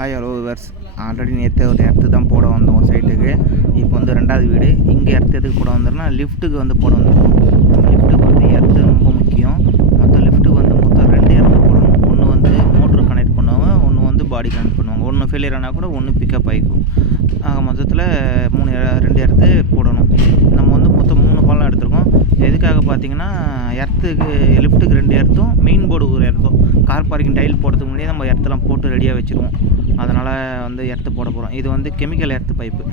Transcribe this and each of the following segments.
Hi hello viewers. Already நேற்று ஒரு earth தான் போட வந்தோம் ஒரு சைட்டுக்கு. இப்போ வந்து ரெண்டாவது வீடு. இங்கே எர்த்து எதுக்கு போட வந்தோம்னா லிஃப்ட்டுக்கு வந்து போட வந்திருக்கோம். லிஃப்ட்டுக்கு வந்து எர்த்து ரொம்ப முக்கியம். லிஃப்ட்டுக்கு வந்து மொத்தம் 2 எர்த்து போடணும். ஒன்று வந்து மோட்ரு கனெக்ட் பண்ணுவாங்க, ஒன்று வந்து பாடி கனெக்ட் பண்ணுவாங்க. ஒன்று ஃபெயிலியர் ஆனால் கூட ஒன்று பிக்கப் ஆகிக்கும். மொத்தத்தில் 2 எர்த்து போடணும். நம்ம வந்து மொத்தம் 3 பள்ளம் எடுத்திருக்கோம். எதுக்காக பார்த்தீங்கன்னா லிஃப்ட்டுக்கு 2 எர்த்தும், மெயின் போர்டு ஒரு எர்த்தும். கார் பார்க்கிங் டைல் போடுறதுக்கு முன்னாடியே நம்ம எர்த்தெல்லாம் போட்டு ரெடியாக வச்சுருவோம். அதனால் வந்து எர்த்து போட போகிறோம். இது வந்து chemical earth pipe.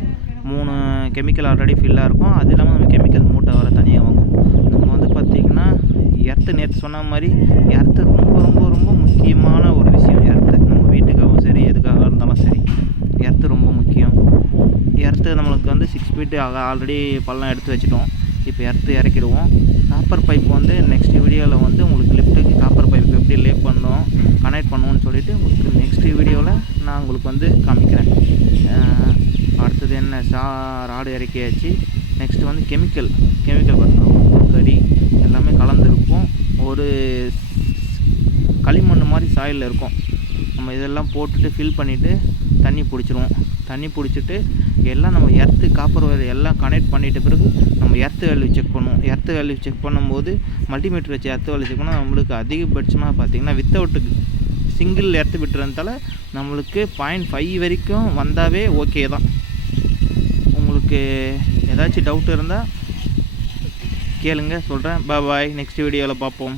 3 chemical already ஃபில்லாக இருக்கும். அது இல்லாமல் நம்ம கெமிக்கல் மூட்டை வர தனியாக வாங்குவோம். நம்ம வந்து பார்த்திங்கன்னா எர்த்து நேற்று சொன்ன மாதிரி எர்த்து ரொம்ப ரொம்ப ரொம்ப முக்கியமான ஒரு விஷயம். எர்த்து நம்ம வீட்டுக்காகவும் சரி எதுக்காக இருந்தாலும் சரி எர்த்து ரொம்ப முக்கியம். எர்த்து நம்மளுக்கு வந்து 6 ஃபீட்டு ஆல்ரெடி பள்ளம் எடுத்து வச்சுட்டோம். இப்போ எர்த்து இறக்கிடுவோம். காப்பர் பைப் வந்து நெக்ஸ்ட் வீடியோவில் வந்து உங்களுக்கு லிஃப்ட்டுக்கு காப்பர் பைப் எப்படி லே பண்ணோம் கனெக்ட் பண்ணுவோன்னு சொல்லிவிட்டு உங்களுக்கு நெக்ஸ்ட் வீடியோவில் நான் உங்களுக்கு வந்து காமிக்கிறேன். அடுத்தது என்ன ராடு இறக்கியாச்சு. நெக்ஸ்ட்டு வந்து கெமிக்கல் பார்த்தோம். உப்பு கறி எல்லாமே கலந்துருக்கும். ஒரு களிமண் மாதிரி சாயிலில் இருக்கும். நம்ம இதெல்லாம் போட்டுட்டு ஃபில் பண்ணிவிட்டு தண்ணி பிடிச்சிருவோம். தண்ணி பிடிச்சிட்டு எல்லாம் நம்ம எர்த்து காப்பர் வயர் எல்லாம் கனெக்ட் பண்ணிட்ட பிறகு நம்ம எர்த்து வேல்யூ செக் பண்ணுவோம். எர்த்து வேல்யூ செக் பண்ணும்போது மல்டிமீட்டர் வச்சு எர்த்து வேல்யூ செக் பண்ணால் நம்மளுக்கு அதிகபட்சமாக பார்த்திங்கன்னா வித்தவுட்டு சிங்கிள் எர்த்து விட்டுறதால நம்மளுக்கு 0.5 வரைக்கும் வந்தாவே ஓகே தான். உங்களுக்கு ஏதாச்சும் டவுட் இருந்தால் கேளுங்க, சொல்கிறேன். பாய். நெக்ஸ்ட் வீடியோவில் பார்ப்போம்.